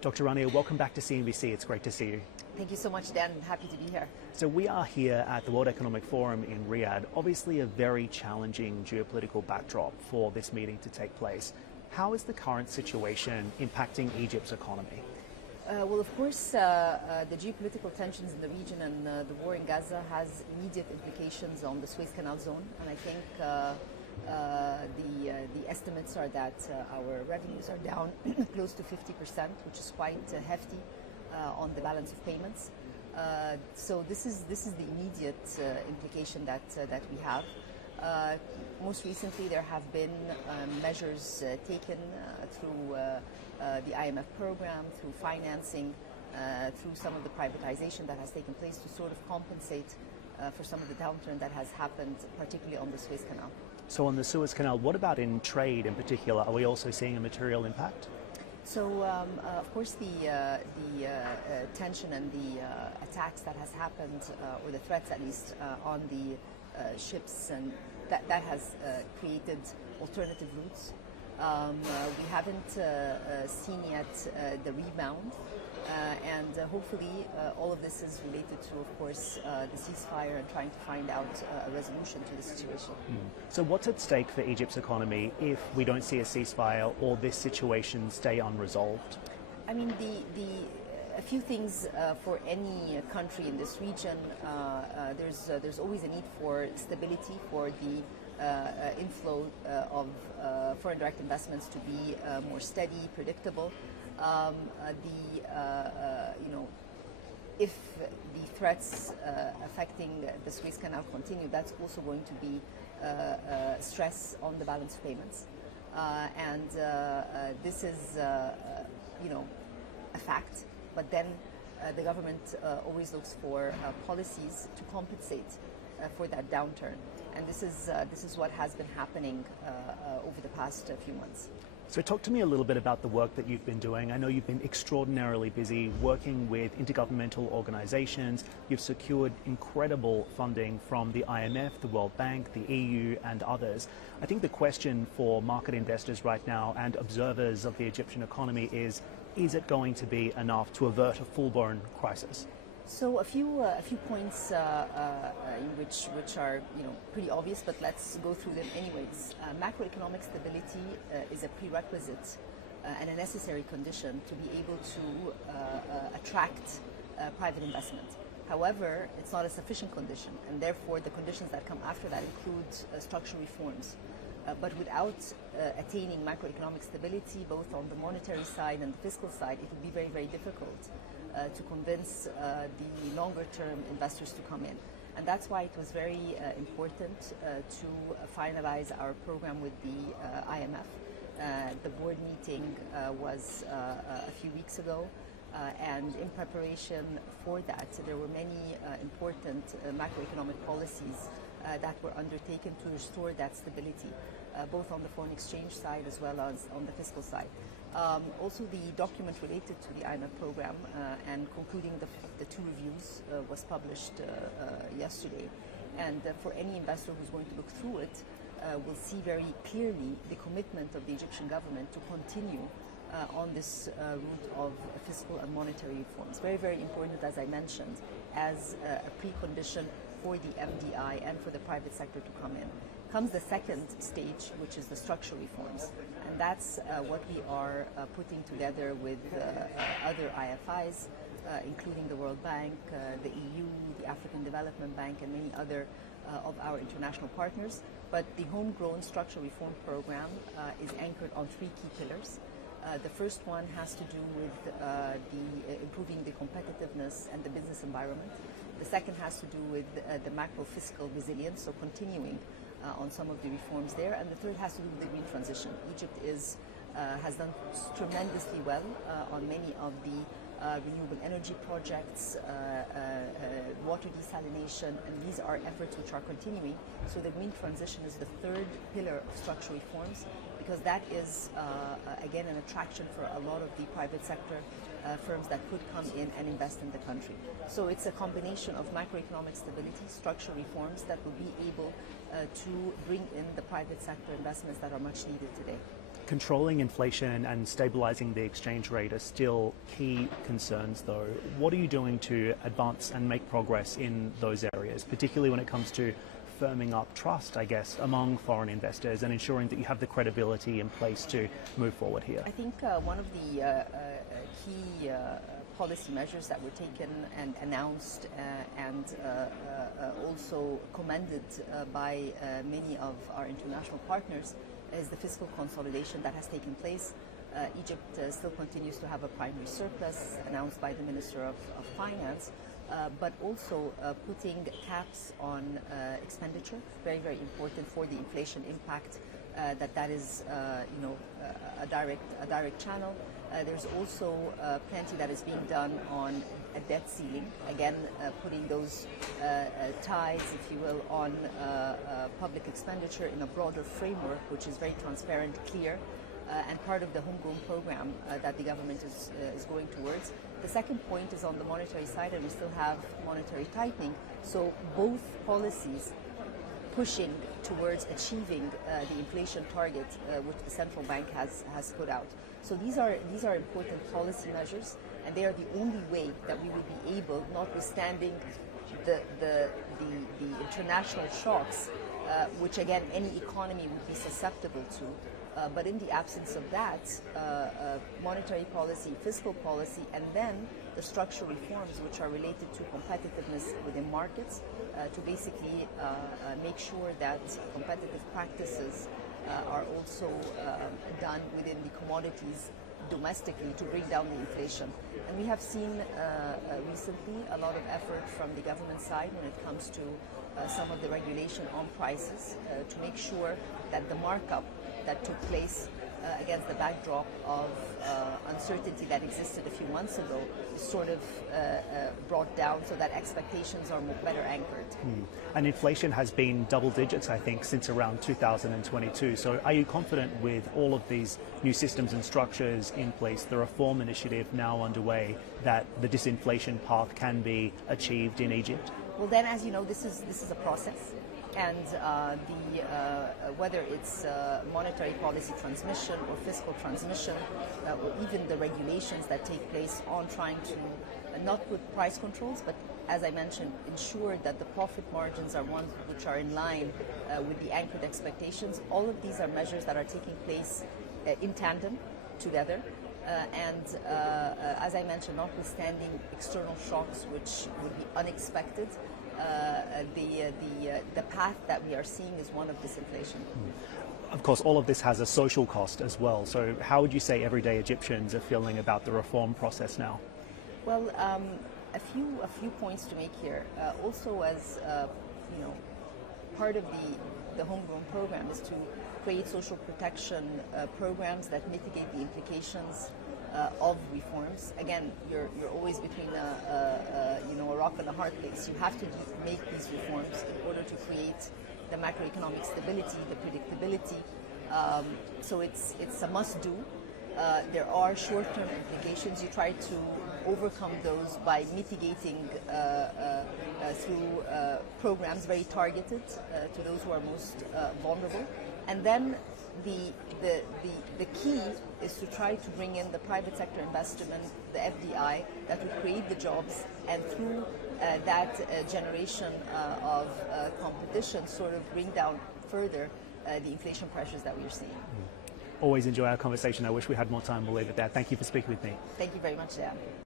Dr. Rania, welcome back to CNBC. It's great to see you. Thank you so much, Dan. Happy to be here. So we are here at the World Economic Forum in Riyadh, obviously a very challenging geopolitical backdrop for this meeting to take place. How is the current situation impacting Egypt's economy? Well, of course, the geopolitical tensions in the region and the war in Gaza has immediate implications on the Suez Canal zone. And I think the estimates are that our revenues are down close to 50%, which is quite hefty on the balance of payments. So this is the immediate implication that we have. Most recently, there have been measures taken through the IMF program, through financing, through some of the privatization that has taken place to sort of compensate for some of the downturn that has happened, particularly on the Suez Canal. So on the Suez Canal, what about in trade in particular? Are we also seeing a material impact? So, of course, the tension and the attacks that has happened, or the threats at least, on the ships, and that has created alternative routes. We haven't seen yet the rebound, and hopefully all of this is related to, of course, the ceasefire and trying to find out a resolution to the situation. So what's at stake for Egypt's economy if we don't see a ceasefire or this situation stay unresolved? I mean, a few things for any country in this region. There's always a need for stability, for the inflow of foreign direct investments to be more steady, predictable. If the threats affecting the Suez Canal continue, that's also going to be stress on the balance of payments, and this is a fact. But then the government always looks for policies to compensate for that downturn, and this is what has been happening over the past few months. So talk to me a little bit about the work that you've been doing. I know you've been extraordinarily busy working with intergovernmental organizations. You've secured incredible funding from the IMF, the World Bank, the EU, and others. I think the question for market investors right now and observers of the Egyptian economy is it going to be enough to avert a full-blown crisis? So a few points which are pretty obvious, but let's go through them anyways. Macroeconomic stability is a prerequisite and a necessary condition to be able to attract private investment. However, it's not a sufficient condition, and therefore the conditions that come after that include structural reforms. But without attaining macroeconomic stability, both on the monetary side and the fiscal side, it would be very, very difficult to convince the longer-term investors to come in. And that's why it was very important to finalize our program with the IMF. The board meeting was a few weeks ago, and in preparation for that, there were many important macroeconomic policies that were undertaken to restore that stability, both on the foreign exchange side as well as on the fiscal side. Also, the document related to the IMF program and concluding the two reviews was published yesterday. And for any investor who's going to look through it, will see very clearly the commitment of the Egyptian government to continue on this route of fiscal and monetary reforms. Very, very important, as I mentioned, as a precondition for the FDI and for the private sector to come in. Comes the second stage, which is the structural reforms. And that's what we are putting together with other IFIs, including the World Bank, the EU, the African Development Bank, and many other of our international partners. But the homegrown structural reform program is anchored on three key pillars. The first one has to do with improving the competitiveness and the business environment. The second has to do with the macro fiscal resilience, so continuing on some of the reforms there. And the third has to do with the green transition. Egypt has done tremendously well on many of the renewable energy projects, water desalination, and these are efforts which are continuing. So the green transition is the third pillar of structural reforms, because that is, again, an attraction for a lot of the private sector firms that could come in and invest in the country. So it's a combination of macroeconomic stability, structural reforms that will be able to bring in the private sector investments that are much needed today. Controlling inflation and stabilizing the exchange rate are still key concerns, though. What are you doing to advance and make progress in those areas, particularly when it comes to firming up trust, I guess, among foreign investors and ensuring that you have the credibility in place to move forward here? I think one of the key policy measures that were taken and announced and also commended by many of our international partners is the fiscal consolidation that has taken place. Egypt still continues to have a primary surplus announced by the Minister of Finance, but also putting caps on expenditure, very, very important for the inflation impact. That is, a direct channel. There's also plenty that is being done on a debt ceiling, again putting those ties, if you will, on public expenditure in a broader framework, which is very transparent, clear, and part of the homegrown program that the government is going towards. The second point is on the monetary side, and we still have monetary tightening. So both policies pushing towards achieving the inflation target which the central bank has put out. So these are important policy measures, and they are the only way that we will be able, notwithstanding the international shocks, which again any economy would be susceptible to. But in the absence of that, monetary policy, fiscal policy, and then the structural reforms which are related to competitiveness within markets to basically make sure that competitive practices are also done within the commodities domestically to bring down the inflation. And we have seen recently a lot of effort from the government side when it comes to some of the regulation on prices to make sure that the markup that took place against the backdrop of uncertainty that existed a few months ago is sort of brought down so that expectations are better anchored. And inflation has been double digits, I think, since around 2022. So are you confident with all of these new systems and structures in place, the reform initiative now underway, that the disinflation path can be achieved in Egypt? Well, then, as you know, this is a process. And whether it's monetary policy transmission or fiscal transmission, or even the regulations that take place on trying to not put price controls, but as I mentioned, ensure that the profit margins are ones which are in line with the anchored expectations. All of these are measures that are taking place in tandem together. As I mentioned, notwithstanding external shocks which would be unexpected, the path that we are seeing is one of disinflation. Of course, all of this has a social cost as well. So how would you say everyday Egyptians are feeling about the reform process now? Well, a few points to make here. Also, as part of the homegrown program is to create social protection programs that mitigate the implications of reforms. Again, you're always between a rock and a hard place. You have to make these reforms in order to create the macroeconomic stability, the predictability. So it's a must-do. There are short-term implications. You try to overcome those by mitigating through programs very targeted to those who are most vulnerable. And then the key is to try to bring in the private sector investment, the FDI, that will create the jobs, and through that generation of competition sort of bring down further the inflation pressures that we are seeing. Always enjoy our conversation. I wish we had more time. We'll leave it there. Thank you for speaking with me. Thank you very much, Dan.